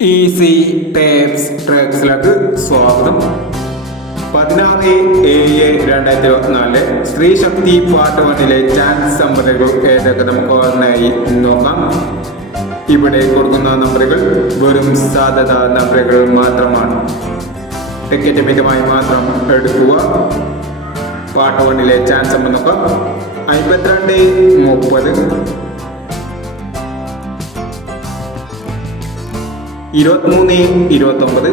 Easy tapes ട്രാക്സിലേക്ക് സ്വാഗതം. പതിനാറ് ഏഴ് രണ്ടായിരത്തി ഇരുപത്തിനാല് സ്ത്രീ ശക്തി പാർട്ട് വണ്ണിലെ ചാൻസ് നമ്പറുകൾ ഏതൊക്കെ നമുക്ക് ഓർമ്മയായി നോക്കാം. ഇവിടെ കൊടുക്കുന്ന നമ്പറുകൾ വെറും സാധ്യത നമ്പറുകൾ മാത്രമാണ്. ടിക്കറ്റ് മിതമായി മാത്രം എടുക്കുക. പാർട്ട് വണ്ണിലെ ചാൻസ് സമ്പന്നൊക്കെ നോക്കാം. അമ്പത്തിരണ്ട് മുപ്പത്. ഇരുപത്തിമൂന്ന് ഇരുപത്തൊമ്പത്.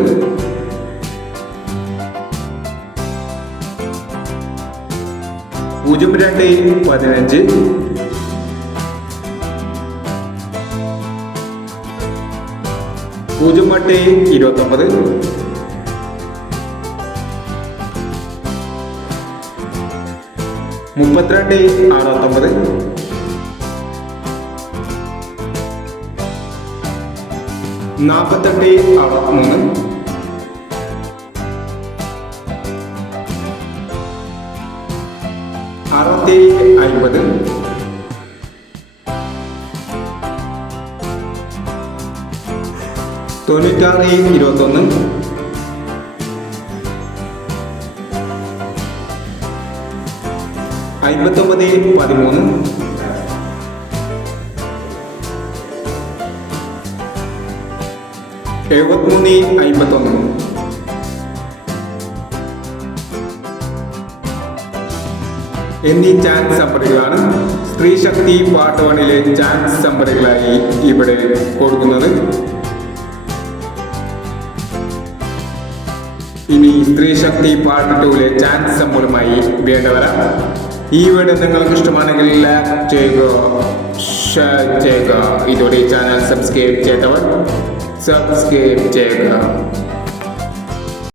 പൂജ്യം രണ്ട് പതിനഞ്ച്. പൂജ്യം എട്ട് ഇരുപത്തൊമ്പത്. മുപ്പത്തിരണ്ട് അറുപത്തൊമ്പത്. നാൽപ്പത്തെട്ട് അറുപത്തിമൂന്ന് അറുപത്തേഴ് അൻപത് തൊണ്ണൂറ്റാറ് ഇരുപത്തൊന്ന്. അൻപത്തൊമ്പത് പതിമൂന്ന്. എഴുപത്തിമൂന്ന് അമ്പത്തൊന്ന് എന്നീ ചാൻസ് നമ്പറുകളാണ് സ്ത്രീ ശക്തി പാർട്ട് വണ്ണിലെ ചാൻസ് നമ്പറുകളായി ഇവിടെ കൊടുക്കുന്നത്. ഇനി സ്ത്രീ ശക്തി പാർട്ട് ടൂവിലെ ചാൻസ് നമ്പറുമായി വേണ്ടവരാ. ഈ വീഡിയോ നിങ്ങൾക്ക് ഇഷ്ടമാണെങ്കിൽ ചെയ്യുക ഷെയർ ചെയ്യുക. ഇതോടെ ചാനൽ സബ്സ്ക്രൈബ് ചെയ്തവർ സബ്സ്ക്രൈബ് ചെയ്യുക